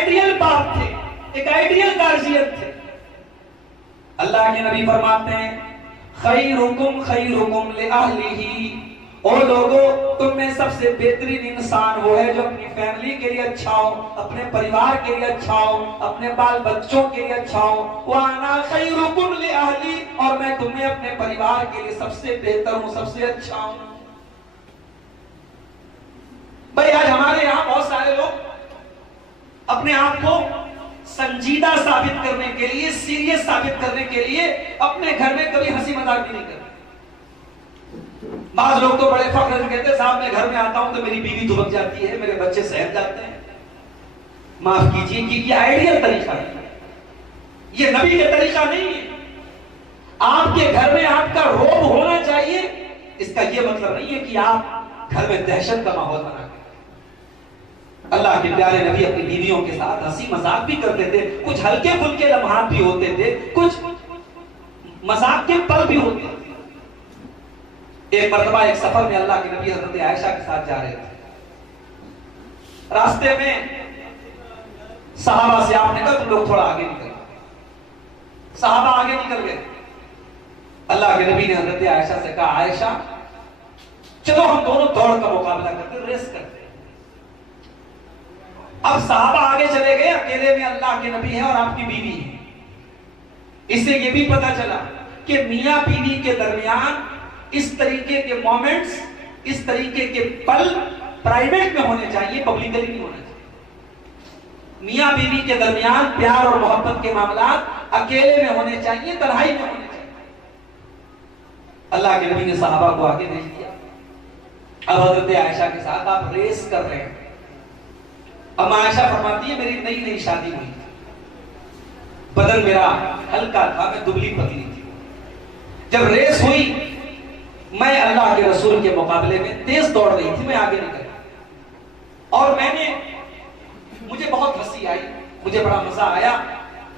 Ideal बाप थे, एक आइडियल गार्जियन थे। अल्लाह के नबी फरमाते हैं खैरुकुम लिअहलिही, ओ लोगों तुम में सबसे बेहतरीन इंसान वो है जो अपनी फैमिली के लिए अच्छा हो, अपने परिवार के लिए अच्छा हो, अपने बाल बच्चों के लिए अच्छा हो। वाना खैरुकुम लिअहली, और मैं तुम्हें अपने परिवार के लिए सबसे बेहतर हूं, सबसे अच्छा हूं। भाई आज हमारे यहां बहुत सारे लोग अपने आप को संजीदा साबित करने के लिए, सीरियस साबित करने के लिए अपने घर में कभी हंसी मजाक भी नहीं करते। बाज लोग तो बड़े फख्र से कहते हैं साहब मैं घर में आता हूं तो मेरी बीवी दुबक जाती है, मेरे बच्चे सहम जाते हैं। माफ कीजिए कि ये आइडियल तरीका है, ये नबी का तरीका नहीं है। आपके घर में आपका रोब होना चाहिए, इसका यह मतलब नहीं है कि आप घर में दहशत का माहौल बना। अल्लाह के प्यारे नबी अपनी बीवियों के साथ हंसी मजाक भी करते थे, कुछ हल्के फुल्के लम्हात भी होते थे, कुछ मजाक के पल भी होते थे। एक मर्तबा एक सफर में अल्लाह के नबी हजरत आयशा के साथ जा रहे थे। रास्ते में सहाबा से आपने कहा तुम लोग थोड़ा आगे निकल। सहाबा आगे निकल गए। अल्लाह के नबी ने हजरत आयशा से कहा आयशा चलो हम दोनों दौड़ का मुकाबला करते, रेस करते। अब सहाबा आगे चले गए, अकेले में अल्लाह के नबी है और आपकी बीवी है। इससे यह भी पता चला कि मियां बीवी के दरमियान इस तरीके के मोमेंट्स, इस तरीके के पल प्राइवेट में होने चाहिए, पब्लिकली नहीं होना चाहिए। मियां बीवी के दरमियान प्यार और मोहब्बत के मामलात अकेले में होने चाहिए, तन्हाई में होने चाहिए। अल्लाह के नबी ने सहाबा को आगे भेज दिया। अब हजरत आयशा के साथ आप रेस कर रहे हैं। अब आयशा फरमाती है मेरी नई नई शादी हुई थी, बदन मेरा हल्का था, मैं दुबली पतली थी। जब रेस हुई मैं अल्लाह के रसूल के मुकाबले में तेज दौड़ रही थी, मैं आगे निकल और मुझे बहुत हंसी आई, मुझे बड़ा मजा आया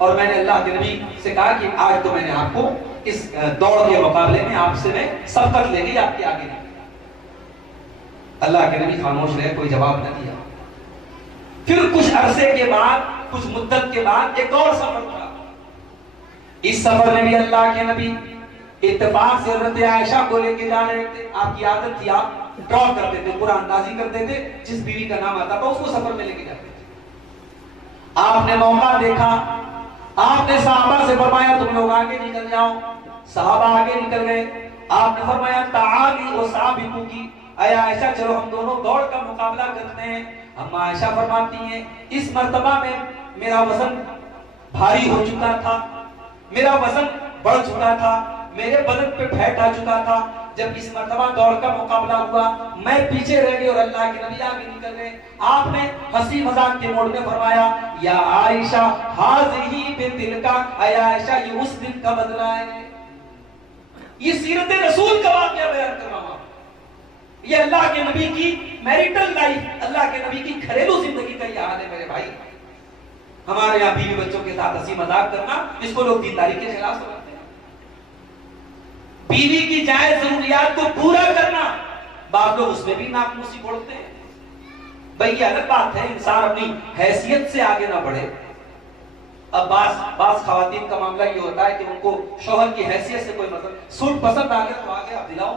और मैंने अल्लाह के नबी से कहा कि आज तो मैंने आपको इस दौड़ के मुकाबले में आपसे मैं सबकत ले गई, आपके आगे निकल। अल्लाह के नबी खामोश रहे, कोई जवाब न दिया। फिर कुछ अरसे के बाद, कुछ मुद्दत के बाद एक और सफर था। इस सफर में भी अल्लाह के नबी इत्तेफाक से हज़रत आयशा को लेके जा रहे थे। आपकी आदत थी, आप ड्रॉ करते थे, कुरानदाजी करते थे, जिस बीवी का नाम आता था उसको सफर में लेके जाते थे। आपने मौका देखा, आपने सहाबा से फरमाया तुम लोग आगे निकल जाओ। सहाबा आगे निकल गए। आपने फरमाया ताली व साबितु की, अया आयशा चलो हम दोनों दौड़ का मुकाबला करते हैं। हम आयशा फरमाती हैं इस मर्तबा में मेरा वजन भारी हो चुका था, मेरा वजन बढ़ चुका था, मेरे बदन पे फैट आ चुका था। जब इस मर्तबा दौड़ का मुकाबला हुआ मैं पीछे रह गई और अल्लाह के नबी आगे निकल गए। आपने हंसी मजाक के मोड में फरमाया या आयशा हाज़िही बितिल का, अया आयशा ये उस दिन का बदला है। ये सीरत रसूल का वाक़या बयान कर रहा हूं। ये अल्लाह के नबी की मैरिटल लाइफ, अल्लाह के नबी की घरेलू जिंदगी का यह हाल है मेरे भाई। हमारे यहाँ बीवी बच्चों के साथ हंसी मजाक करना, इसको लोग दीनदारी के खिलाफ समझते हैं। बीवी की जायज जरूरियात को पूरा करना, बाप लोग उसमें भी नाकमुसी बोलते हैं। भाई ये अलग बात है, इंसान अपनी हैसियत से आगे ना बढ़े। अब बास खवातीन का मामला ये होता है कि उनको शौहर की हैसियत से कोई मतलब, सूट पसंद आ गया तो आगे आप दिलाओ,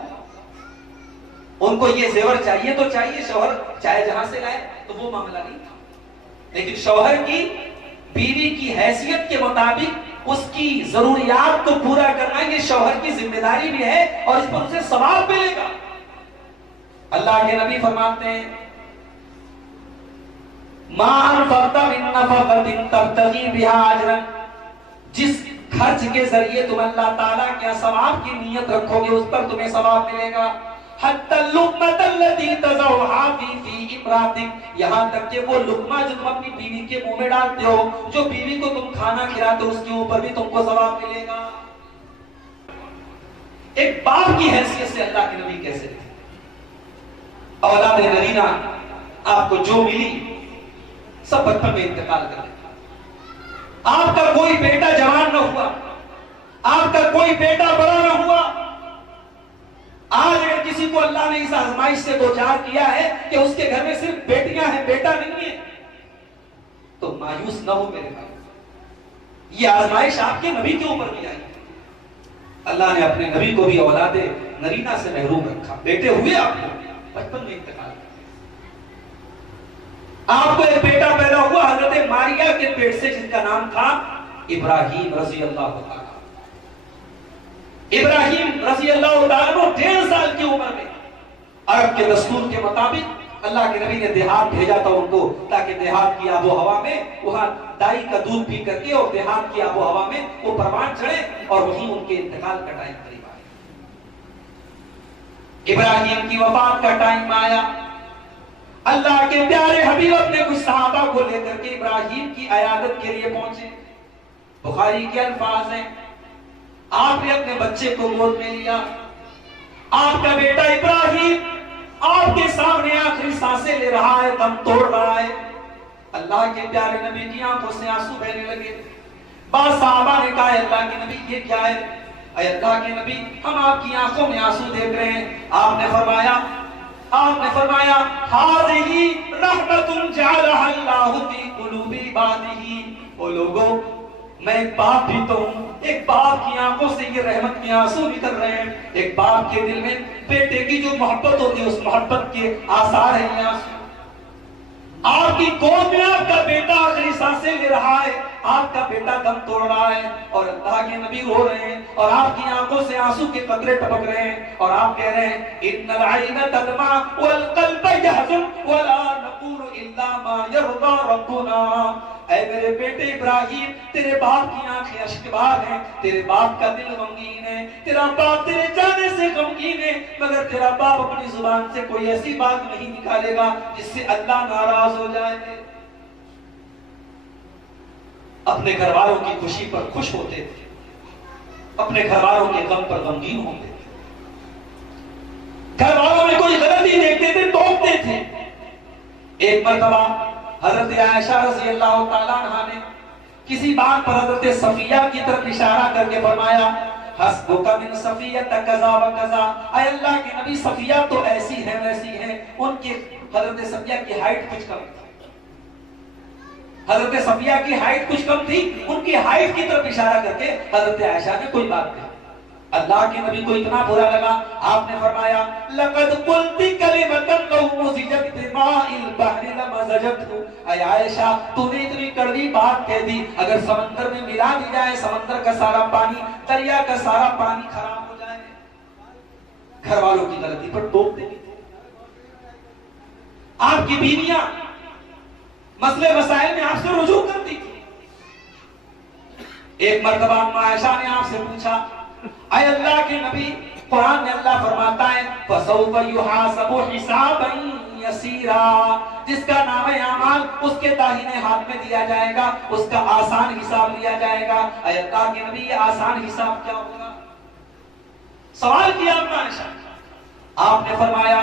उनको ये जेवर चाहिए तो चाहिए, शौहर चाहे जहां से लाए, तो वो मामला नहीं था। लेकिन शौहर की बीवी की हैसियत के मुताबिक उसकी जरूरियात को पूरा करना ये शौहर की जिम्मेदारी भी है और इस पर उसे सवाब मिलेगा। अल्लाह के नबी फरमाते हैं जिस खर्च के जरिए तुम अल्लाह ताला के सवाब की नियत रखोगे उस पर तुम्हें सवाब मिलेगा। यहाँ तक कि वो लुकमा जो तुम अपनी बीवी के मुंह में डालते हो, जो बीवी को तुम खाना खिलाते हो, उसके ऊपर भी तुमको सवाब मिलेगा। एक बाप की हैसियत से अल्लाह के नबी कैसे थे? औलाद नरीना आपको जो मिली सब बचपन में इंतकाल कर देता। आपका कोई बेटा जवान न हुआ, आपका कोई बेटा बड़ा न हुआ। आज अगर किसी को अल्लाह ने इस आजमाइश से दो चार किया है कि उसके घर में सिर्फ बेटियां हैं, बेटा नहीं है, तो मायूस ना हो मेरे भाई, ये आजमाइश आपके नबी के ऊपर भी आई। अल्लाह ने अपने नबी को भी औलादे नरीना से महरूम रखा। बेटे हुए आपको, बचपन में इंतकाल, आपको एक बेटा पैदा हुआ हजरत मारिया के पेट से, जिसका नाम था इब्राहिम रजी अल्लाह तआला। इब्राहिम रजी अल्लाह तआला 1.5 साल की उम्र में अरब के दस्तूर के मुताबिक अल्लाह के नबी ने देहात भेजा था उनको, ताकि देहात की आबो हवा में वहां दाई का दूध पी करके और देहात की आबो हवा में वो परवान चढ़े और वहीं उनके इंतकाल का टाइम करीब आया। इब्राहिम की वफात का टाइम आया। अल्लाह के प्यारे हबीब अपने कुछ सहाबा को लेकर के इब्राहिम की अयादत के लिए पहुंचे। बुखारी के अल्फाज हैं, आपने अपने बच्चे को गोद में लिया, आपका बेटा इब्राहिम आपके सामने आखिरी सांसें ले रहा है, दम तोड़ रहा है। अल्लाह के प्यारे नबी की आंखों से आंसू बहने लगे। बाद सहाबा ने कहा, अल्लाह के नबी ये क्या है? अल्लाह के नबी हम आपकी आंखों में आंसू देख रहे हैं। आपने फरमाया हाज़िही रहमतुन जअलहा अल्लाहु फी कुलूबि इबादिही। ओ लोगों, मैं एक बाप भी तो हूं, एक बाप की आंखों से ये रहमत के आंसू निकल रहे हैं। एक बाप के दिल में बेटे की जो मोहब्बत होती है, उस मोहब्बत के आसार हैं ये आंसू। आपकी गोद में आपका बेटा आखिरी सांसें ले रहा है, आपका बेटा दम तोड़ रहा है और अल्लाह के नबी रो रहे हैं और आपकी आंखों से आंसू के कतरे टपक रहे हैं और आप कह रहे हैं इन्नल ऐन तदमा वल क़ल्ब यहज़न वला नक़ूलु इल्ला मा यरदा रब्बुना। ऐ मेरे बेटे इब्राहिम, तेरे बाप की आंखें अश्कबार हैं, तेरे बाप का दिल गमगीन है, तेरा बाप तेरे जाने से गमगीन है, मगर तेरा बाप अपनी जुबान से कोई ऐसी बात नहीं निकालेगा जिससे अल्लाह नाराज हो जाए। अपने घर वालों की खुशी पर खुश होते थे, अपने घर वालों के गम पर गमगीन होते थे, घर वालों में कोई गलती देखते थे टोकते थे। एक मर्तबा हजरत आयशा रज़ी अल्लाह तआला अन्हा ने किसी बात पर हजरत सफिया की तरफ इशारा करके फरमाया हस्बुका मिन सफियत कज़ा व कज़ा। ऐ अल्लाह के नबी, सफिया तो ऐसी है वैसी है। उनकी हजरत सफिया की हाइट कुछ कम थी, हजरत सफिया की हाइट कुछ कम थी, उनकी हाइट की तरफ इशारा करके हजरत आयशा ने कोई बात कही। अल्लाह के नबी को इतना बुरा लगा, आपने फरमाया लक़द क़ुल्ति कलिमतन लौ मुज़िजत बिमाइल बहरि लमज़जतहु। ऐ आयशा, तूने इतनी कड़वी बात कह दी, अगर समंदर में मिला दी जाए, समंदर का सारा पानी, दरिया का सारा पानी खराब हो जाए। घर वालों की गलती पर टोक देनी। आपकी बीवियां मसले मसाइल में आपसे रुजू करती थी। एक मर्तबा अम्मा आयशा ने आपसे पूछा, ऐ अल्लाह के नबी, कुरान में अल्लाह फरमाता है फसौफ युहासबु हिसाबन यसीरा, जिसका नामे अमाल उसके दाहिने हाथ में दिया जाएगा, उसका आसान हिसाब लिया जाएगा। ऐ अल्लाह के नबी, ये आसान हिसाब क्या होगा? सवाल किया अम्मा आयशा। आपने फरमाया,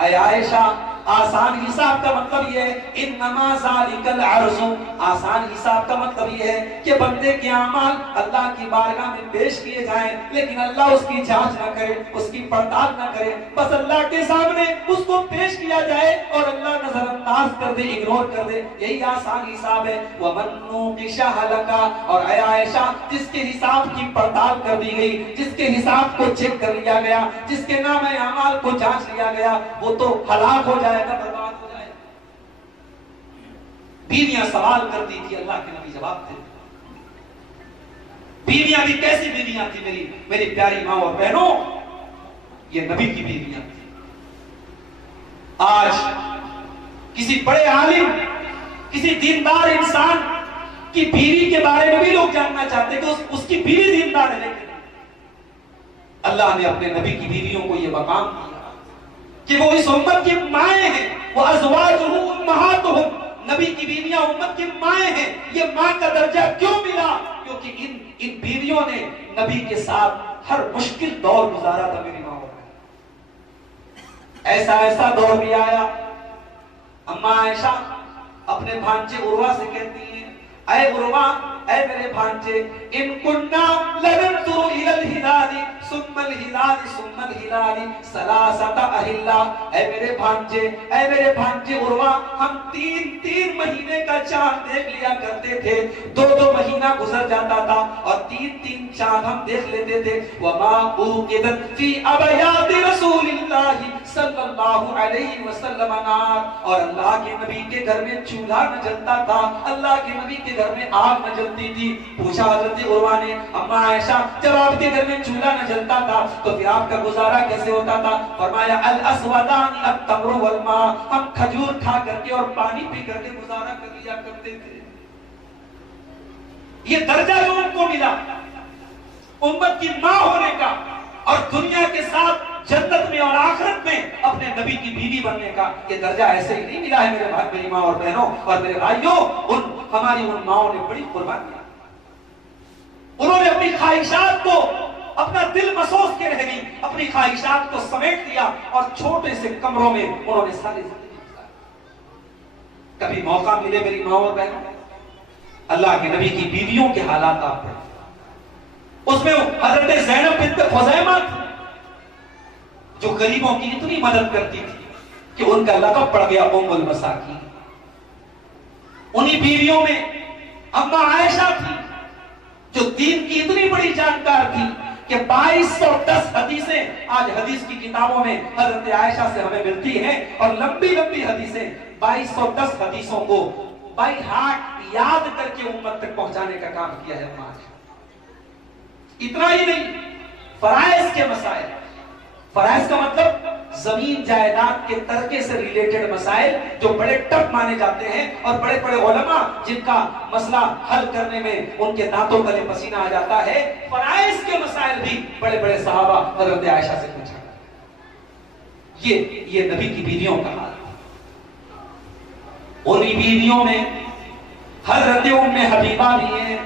ऐ आयशा, आसान हिसाब का मतलब यह है इन्नमा ज़ालिकल अर्ज़ु, आसान हिसाब का मतलब यह है कि बंदे के अमाल अल्लाह की बारगाह में पेश किए जाएं, लेकिन अल्लाह उसकी जांच ना करे, उसकी पड़ताल ना करे, बस अल्लाह के सामने उसको पेश किया जाए और अल्लाह नजरअंदाज कर दे, इग्नोर कर दे, यही आसान हिसाब है। वमन्नु बिशहलका, और ऐ आयशा, जिसके हिसाब की पड़ताल कर दी गई, जिसके हिसाब को चेक कर लिया गया, जिसके नाम अमाल को जांच लिया गया, वो तो हलाक हो जाएगा, बर्बाद हो जाएगा। बीवियां सवाल करती थी, अल्लाह के नबी जवाब देते। बीवियां भी कैसी बीवियां थी मेरी प्यारी मां और बहनों, ये नबी की बीवियां थी। आज किसी बड़े आलिम, किसी दीनदार इंसान की बीवी के बारे में भी लोग जानना चाहते कि उसकी बीवी दीनदार है, लेकिन अल्लाह ने अपने नबी की बीवियों को यह मकाम दिया कि वो इस उम्मत की माएं हैं। वो अज़वाजुहु उम्महातुहुम, नबी की बीवियां उम्मत की माएं हैं। ये मां का दर्जा क्यों मिला? क्योंकि इन बीवियों ने नबी के साथ हर मुश्किल दौर गुजारा था। मेरी मां, ऐसा दौर भी आया। अम्मा आयशा अपने भांजे उर्वा से कहती हैं, ऐ उर्वा, ऐ मेरे भांजे, इन कुन्ना लनंजुरु इलल हिलाली सुम्मल हिलाली सुम्मल हिलाली सलासता अहिल्ला। ऐ मेरे भांजे उर्वा, हम 3-3 महीने का चांद देख लिया करते थे। 2-2 महीना गुजर जाता था और 3-3 चांद हम देख लेते थे। वमा उकिदत फी अबयाति रसूलिल्लाह सल्लल्लाहु अलैहि वसल्लम नार, और अल्लाह के नबी के घर में चूल्हा न जलता था, अल्लाह के नबी के घर में आग न जलती थी। पूछा हजरत उर्वा ने, अम्मा आयशा, जब आपके घर में चूल्हा न जलता था तो फिर आपका गुजारा कैसे होता था? फरमाया अल अस्वदानी अत-तम्रु वल मा, हम खजूर खा करके और पानी पी करके गुजारा कर लिया करते थे। ये दर्जा जो उनको मिला उम्मत की मां होने का, और दुनिया के साथ जन्नत में और आखिरत में अपने नबी की बीवी बनने का, ये दर्जा ऐसे ही नहीं मिला है मेरे भाई, मेरी माँ और बहनों और मेरे भाइयों। हमारी उन माओं ने बड़ी कुर्बानी की, उन्होंने अपनी ख्वाहिशात को, अपना दिल मसोस के रह गई, अपनी ख्वाहिशात को समेट लिया और छोटे से कमरों में उन्होंने सारी जिंदगी गुजारी। कभी मौका मिले मेरी माँ और बहनों, अल्लाह के नबी की बीवियों के हालात आप पढ़ें, उसमें हजरत ज़ैनब बिन्त खुज़ैमा जो गरीबों की इतनी मदद करती थी कि उनका लक़ब पड़ गया उम्मुल मसाकीन। उन्हीं बीवियों में अम्मा आयशा थी जो दीन की इतनी बड़ी जानकार थी कि 2210 हदीसें आज हदीस की किताबों में हजरत आयशा से हमें मिलती हैं, और लंबी लंबी हदीसें 2210 हदीसों को बाय हार्ट याद करके उम्मत तक पहुंचाने का काम किया है अम्मा आयशा। इतना ही नहीं, फराइज के मसाइल, फराइज का मतलब जमीन जायदाद के तरके से रिलेटेड मसाइल जो बड़े टफ माने जाते हैं, और बड़े बड़े उलमा जिनका मसला हल करने में उनके दांतों तले पसीना आ जाता है, फराइज के मसाइल भी बड़े बड़े सहाबा हजरत आयशा से पूछा। ये नबी की बीवियों का हाल। उन्हीं बीवियों में हजरत उम्मे हबीबा भी है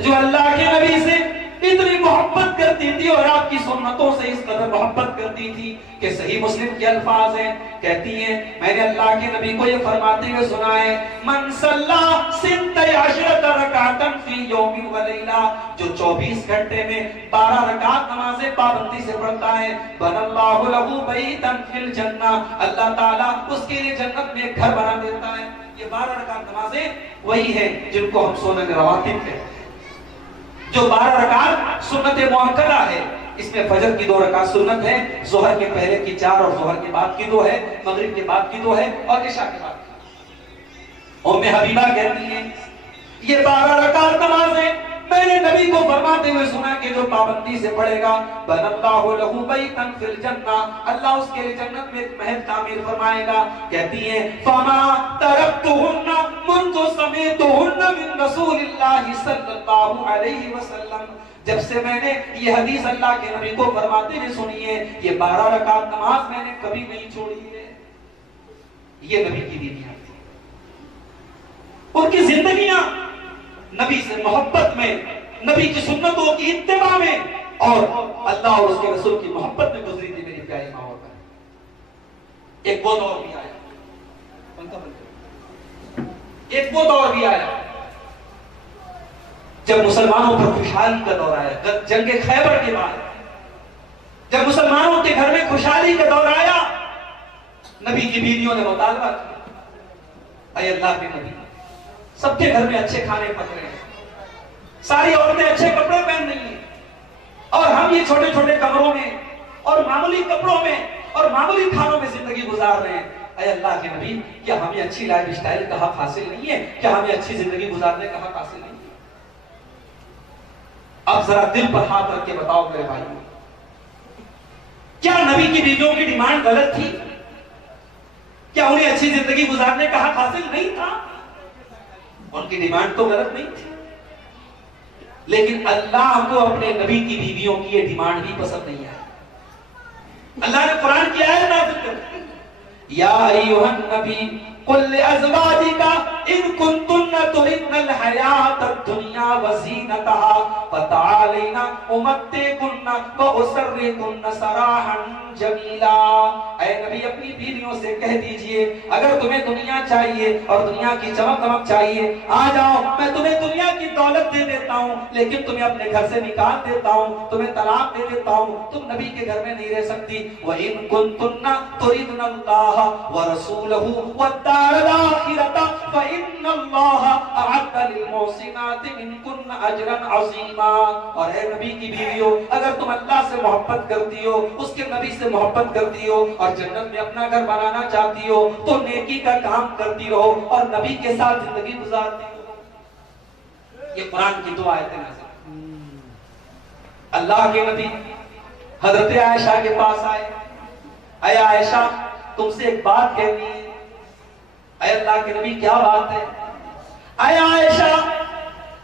जो अल्लाह के नबी से इतनी मोहब्बत करती थी और आपकी सुन्नतों से इस कदर मोहब्बत करती थी कि सही मुस्लिम के अल्फाज हैं, कहती हैं, मैंने अल्लाह के नबी को ये फरमाते हुए सुना है, मन सल्ला सिंतै अशरत रकातन फी यौमिन व लैला, जो 24 घंटे में 12 रकात नमाज़ें पाबंदी से पढ़ता है, बनल्लाहु लहू बैतन फिल जन्ना, अल्लाह ताला उसके लिए जन्नत में एक घर बना देता है। ये 12 रकात नमाज़ें वही है जिनको हम सुन्नत रवातिब कहते हैं, जो 12 रकात सुन्नत मुअक्कदा है। इसमें फजर की 2 रकात सुन्नत है, जोहर के पहले की 4 और जोहर के बाद की 2 है, मगरिब के बाद की 2 है और इशा के बाद की। उम्मे हबीबा कहती हैं, ये 12 रकात नमाज़ें मैंने नबी को फरमाते हुए सुना कि जो पाबंदी से पढ़ेगा, बनल्लाहु लहू बैतन फिल जन्ना, अल्लाह उसके लिए जन्नत में एक महल तामीर फरमाएगा। कहती हैं, फमा तरक्तुहुन्ना मुन्ज़ु समीअतुहुन्ना मिन रसूलिल्लाहि सल्लल्लाहु अलैहि वसल्लम, जब से मैंने ये हदीस अल्लाह के नबी को फरमाते हुए सुनी है, ये 12 रकात नमाज मैंने कभी नहीं छोड़ी है। ये नबी की बीवियां थी, उनकी जिंदगियां नबी से मोहब्बत में, नबी की सुन्नतों की इत्तिबा में और अल्लाह और उसके रसूल की मोहब्बत में गुजरी थी मेरी प्यारी माँ और बहन। एक वो दौर भी आया, एक वो दौर भी आया जब मुसलमानों पर खुशहाली का दौर आया, जंग खैबर के बाद जब मुसलमानों के घर में खुशहाली का दौर आया, नबी की बीवियों ने मुतालबा किया, अय अल्लाह के नबी, सबके घर में अच्छे खाने पक रहे हैं, सारी औरतें अच्छे कपड़े पहन रही हैं, और हम ये छोटे छोटे कमरों में और मामूली कपड़ों में और मामूली खानों में जिंदगी गुजार रहे हैं। अय अल्लाह के नबी, क्या हमें अच्छी लाइफ स्टाइल का हक हासिल नहीं है? क्या हमें अच्छी जिंदगी गुजारने का हक हासिल नहीं है? अब जरा दिल पर हाथ रख के बताओ मेरे भाई, क्या नबी की बीवियों की डिमांड गलत थी? क्या उन्हें अच्छी जिंदगी गुजारने का हक हासिल नहीं था? उनकी डिमांड तो गलत नहीं थी, लेकिन अल्लाह को अपने नबी की बीवियों की ये डिमांड भी पसंद नहीं आई। अल्लाह ने कुरान की आयत नाज़िल कर, या अय्युहन नबी कुल लिअज़वाजिका इन कुंतुन्न तुरिदनल हयात दुनिया वज़ीनतहा फतआलैना उमत्तिकुन्ना व उसर्रिकुन्ना सराहन जमीला। ऐ नबी अपनी बीवियों से कह दीजिए, अगर तुम्हें दुनिया चाहिए और दुनिया की चमक दमक चाहिए, आ जाओ, मैं तुम्हें दुनिया की दौलत दे देता हूँ, लेकिन तुम्हें अपने घर से निकाल देता हूँ, तुम्हें तलाक दे देता हूँ, तुम नबी के घर में नहीं रह सकती। व इन कुंतुन्ना तुरिदनल्लाह व रसूलहु वद्दारल आखिरता फ इन्नल्लाह अअद्दा लिल मुहसिनाति मिनकुन्न अजरन अज़ीमा। और है नबी की बीवियों, अगर तुम अल्लाह से मोहब्बत करती हो, उसके नबी से मोहब्बत करती हो और जन्नत में अपना घर बनाना चाहती हो, तो नेकी का काम करती रहो और नबी के साथ जिंदगी गुजारती हो। ये कुरान की दो आयतें नजर। अल्लाह के नबी हजरत आयशा के पास आए, अय आयशा तुमसे एक बात कहनी है। अय अल्लाह के नबी क्या बात है? अय आयशा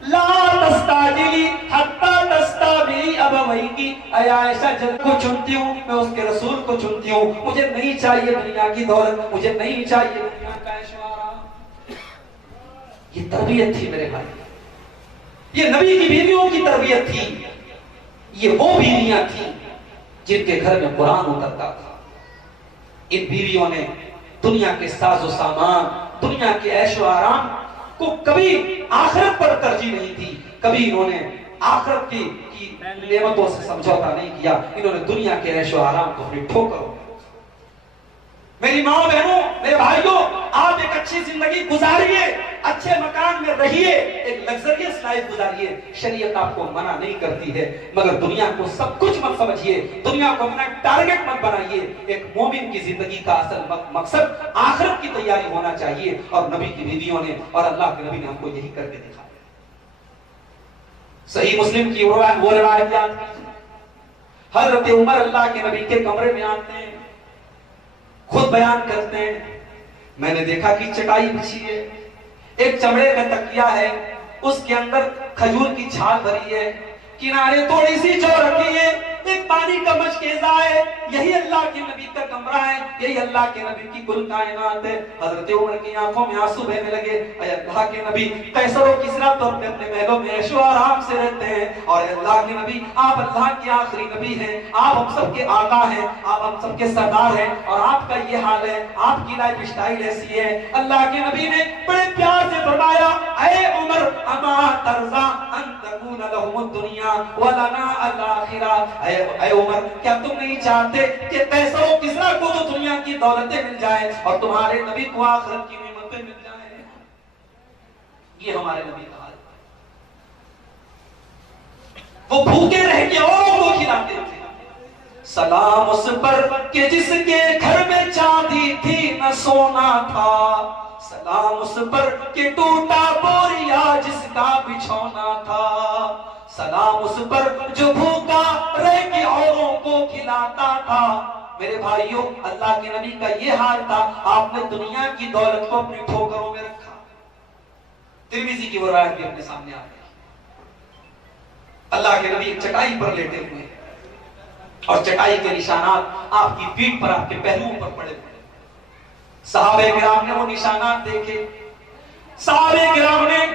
ला तस्ताजिली हत्ता तस्ताबी अबवैकी। अय आयशा जन्नत को चुनती हूँ, मैं उसके रसूल को चुनती हूँ, मुझे नहीं चाहिए दुनिया की दौलत, मुझे नहीं चाहिए दुनिया का ऐशो। ये तरबियत थी मेरे भाई, ये नबी की बीवियों की तरबियत थी। ये वो बीवियां थी जिनके घर में कुरान उतरता था। इन बीवियों ने दुनिया के साजो सामान, दुनिया के ऐशो आराम को कभी आखिरत पर तरजीह नहीं दी, कभी इन्होंने आखिरत की नेमतों से समझौता नहीं किया। इन्होंने दुनिया के ऐशो आराम को अपनी ठोकर। मेरी माँ बहनों, मेरे भाइयों, आप एक अच्छी जिंदगी गुजारिए, अच्छे मकान में रहिए, एक लग्जरियस लाइफ गुजारिए। शरीयत आपको मना नहीं करती है, मगर दुनिया को सब कुछ मत समझिए, दुनिया को अपना टारगेट मत बनाइए। एक मोमिन की जिंदगी का असल मकसद आखिरत की तैयारी होना चाहिए। और नबी की बीवियों ने और अल्लाह के नबी ने हमको यही करके दिखाया। सही मुस्लिम की वो रिवायत याद कीजिए, हजरत उमर अल्लाह के नबी के कमरे में आते हैं, खुद बयान करते हैं, मैंने देखा कि चटाई बिछी है, एक चमड़े का तकिया है, उसके अंदर खजूर की छाल भरी है, किनारे थोड़ी सी जौ रखी है, एक पानी का मशकेज़ा है। यही अल्लाह के नबी का कमरा है, यही अल्लाह के नबी की कुल कायनात है। हजरत उमर की आंखों में आंसू बहने लगे। अल्लाह के नबी कैसर और किसरा तो अपने अपने महलों में ऐशो आराम से रहते हैं, और अल्लाह के नबी आप अल्लाह के आखिरी नबी हैं, आप हम सबके आका हैं, आप हम सबके सरदार हैं, और आपका ये हाल है, आपकी लाइफ स्टाइल ऐसी है। अल्लाह के नबी ने बड़े प्यार से फरमाया, ऐ उमर अमा तरज़ा अन तकून लहुमुद दुनिया व लना अल आखिरा। ऐ उमर, क्या तुम नहीं चाहते कि कैसर और किसरा को तो दुनिया की दौलतें मिल जाए और तुम्हारे नबी को आखिरत की नेमतें मिल जाए? ये हमारे नबी का हाल। वो भूखे रह के औरों को खिलाते थे। सलाम उस पर कि जिसके घर में चांदी थी न सोना था, सलाम उस पर कि टूटा बोरिया जिसका बिछौना था, सलाम उस पर जो भूखा रह के औरों को खिलाता था। मेरे भाइयों, अल्लाह के नबी का ये हाल था। आपने दुनिया की दौलत को अपनी ठोकरों में रखा। तिरमिज़ी की वो रिवायत भी अपने सामने आ गई। अल्लाह के नबी एक चटाई पर लेटे हुए और चटाई के निशानात आपकी पीठ पर, आपके पहलुओं पर पड़े हुए। सहाबे किराम ने वो निशानात देखे। सहाबे किराम ने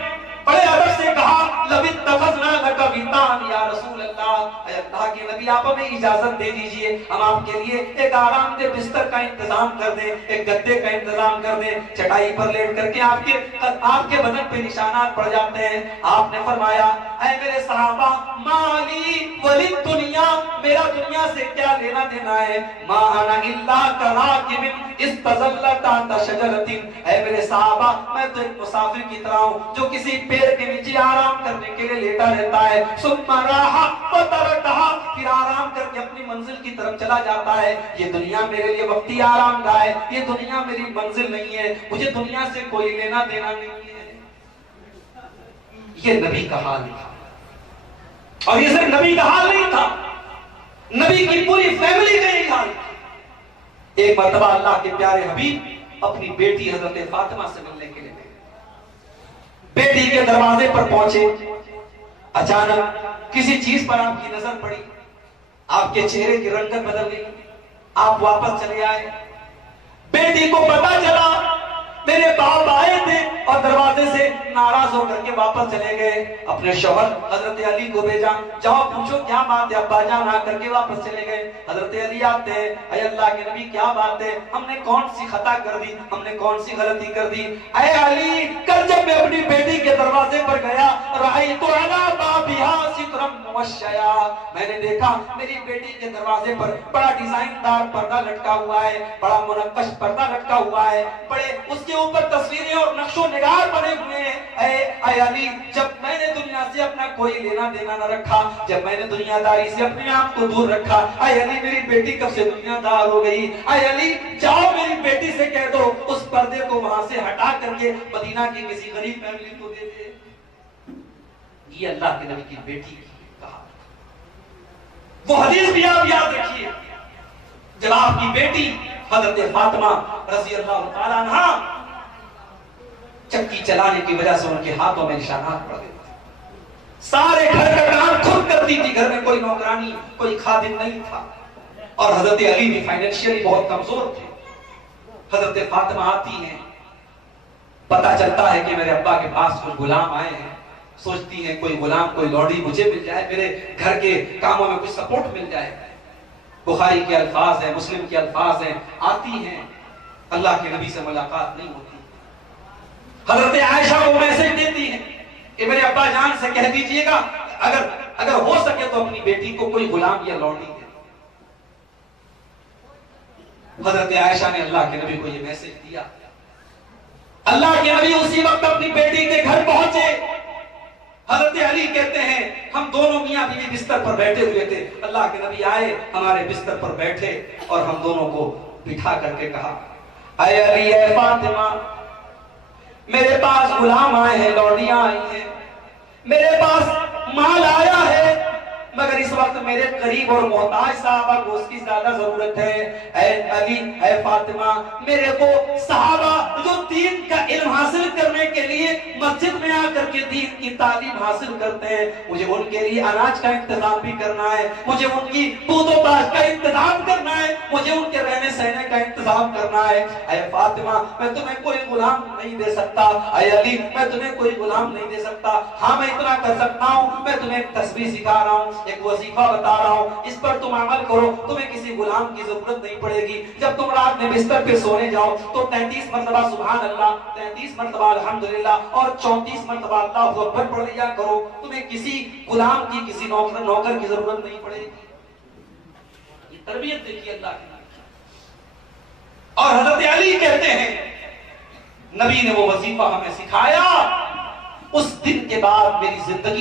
बड़े अदब से कहा, लबित तखज़ना लका वितान या रसूल अल्लाह, अल्लाह के नबी आप हमें इजाजत दे दीजिए, हम आपके लिए एक आरामदेह बिस्तर का इंतजाम कर दें, एक गद्दे का इंतजाम कर दें। चटाई पर लेट करके आपके बदन पे निशानात पड़ जाते हैं। आपने फरमाया, ऐ मेरे सहाबा, माली वलिद दुनिया, मेरा दुनिया से क्या लेना देना है, मा अना इल्ला कराकिबिन इस्तज़ल्लता तशजरतिन। ऐ मेरे सहाबा, मैं तो एक मुसाफिर की तरह हूं जो किसी पेड़ के नीचे आराम करने के लिए लेटा रहता है। सुम्मा राहा व तरकहा, फिर आराम करके अपनी मंजिल की तरफ चला जाता है। ये दुनिया मेरे लिए वक्ती आराम गाह है, ये दुनिया मेरी मंजिल नहीं है, मुझे दुनिया से कोई लेना देना नहीं है। ये नबी का हाल था। और ये सिर्फ नबी का हाल नहीं था, नबी की पूरी फैमिली का यही हाल था। एक मर्तबा अल्लाह के प्यारे हबीब अपनी बेटी हजरत फातिमा से मिलने के लिए बेटी के दरवाजे पर पहुंचे। अचानक किसी चीज पर आपकी नजर पड़ी, आपके चेहरे की रंगत बदल गई, आप वापस चले आए। बेटी को पता चला मेरे बाप आए थे और दरवाजे से नाराज होकर के वापस चले गए। अपने शौहर हजरत अली को भेजा, जाओ पूछो क्या बात है। अब्बा जान आकर के वापस चले गए। हजरत अली आते हैं, अरे अल्लाह के नबी क्या बात है, हमने कौन सी खता कर दी, हमने कौन सी गलती कर दी। अरे अली, कल जब मैं अपनी बेटी के दरवाजे पर गया, राई तो अला बाबिहा सितरम मुवश्शया, मैंने देखा मेरी बेटी के दरवाजे पर बड़ा डिजाइनदार पर्दा लटका हुआ है, बड़ा मुनक्कश पर्दा लटका हुआ है, बड़े उसके ऊपर तस्वीरें और नक्शो निगार बने हुए हैं। ऐ अली, जब मैंने दुनिया से अपना कोई लेना देना न रखा, जब मैंने दुनियादारी से अपने आप को दूर रखा, ऐ अली मेरी बेटी कब से दुनियादार हो गई। ऐ अली, जाओ मेरी बेटी से कह दो उस पर्दे को वहां से हटा करके मदीना की किसी गरीब फैमिली को दे दे। ये अल्लाह के नबी की बेटी की कहा। वो हदीस भी आप याद रखिए, जब आपकी बेटी हजरत फातिमा रज़ी अल्लाह तआला अन्हा चक्की चलाने की वजह से उनके हाथों में निशानात पड़ गए थे, सारे घर का काम खुद करती थी, घर में कोई नौकरानी कोई खादिम नहीं था, और हजरत अली भी फाइनेंशियली बहुत कमजोर थे। हजरत फातिमा आती हैं, पता चलता है कि मेरे अब्बा के पास कोई गुलाम आए हैं, सोचती हैं कोई गुलाम कोई लौड़ी मुझे मिल जाए, मेरे घर के कामों में कुछ सपोर्ट मिल जाए। बुखारी के अल्फाज हैं, मुस्लिम के अल्फाज हैं, आती हैं, अल्लाह के नबी से मुलाकात नहीं होती। हजरत आयशा को मैसेज देती हैं कि मेरे अब्बा जान से कह दीजिएगा अगर हो सके तो अपनी बेटी को कोई गुलाम या लौड़ी दे। हजरत आयशा ने अल्लाह के नबी को यह मैसेज दिया। अल्लाह के नबी उसी वक्त अपनी बेटी के घर पहुंचे। हजरत अली कहते हैं हम दोनों मियां बीवी बिस्तर पर बैठे हुए थे, अल्लाह के नबी आए, हमारे बिस्तर पर बैठे और हम दोनों को बिठा करके कहा, अय अली ए फातिमा, मेरे पास गुलाम आए हैं, लौड़ियां आई हैं, मेरे पास माल आया है, मगर इस वक्त मेरे करीब और मोहताज साहबा को उसकी ज्यादा जरूरत है। ऐ अली ऐ फातिमा, मेरे को साहबा जो दीन का इल्म हासिल करने के लिए मस्जिद में आकर के दीन की तालीम हासिल करते हैं, मुझे उनके लिए अनाज का इंतजाम भी करना है, मुझे उनकी दूधोपास का इंतजाम करना है, मुझे उनके रहने सहने का इंतजाम करना है। ऐ फातिमा, मैं तुम्हें कोई गुलाम नहीं दे सकता। ऐ अली, मैं तुम्हें कोई गुलाम नहीं दे सकता। हाँ, मैं इतना कर सकता हूँ, मैं तुम्हें एक तस्बीह सिखा रहा हूँ, एक वजीफा बता रहा हूँ, इस पर तुम अमल करो, तुम्हें किसी गुलाम की जरूरत नहीं पड़ेगी। जब तुम रात में बिस्तर पे सोने जाओ तो 33 मरतबा सुभान अल्लाह, 33 मरतबा अल्हम्दुलिल्लाह और 34 मरतबा अल्लाहु अकबर पढ़ लिया करो। तुम्हें किसी गुलाम की, किसी नौकर की जरूरत नहीं पड़ेगी। ये तरबियत देखिए अल्लाह की। और हजरत अली कहते हैं नबी ने वो वजीफा हमें सिखाया, उस दिन के बाद मेरी जिंदगी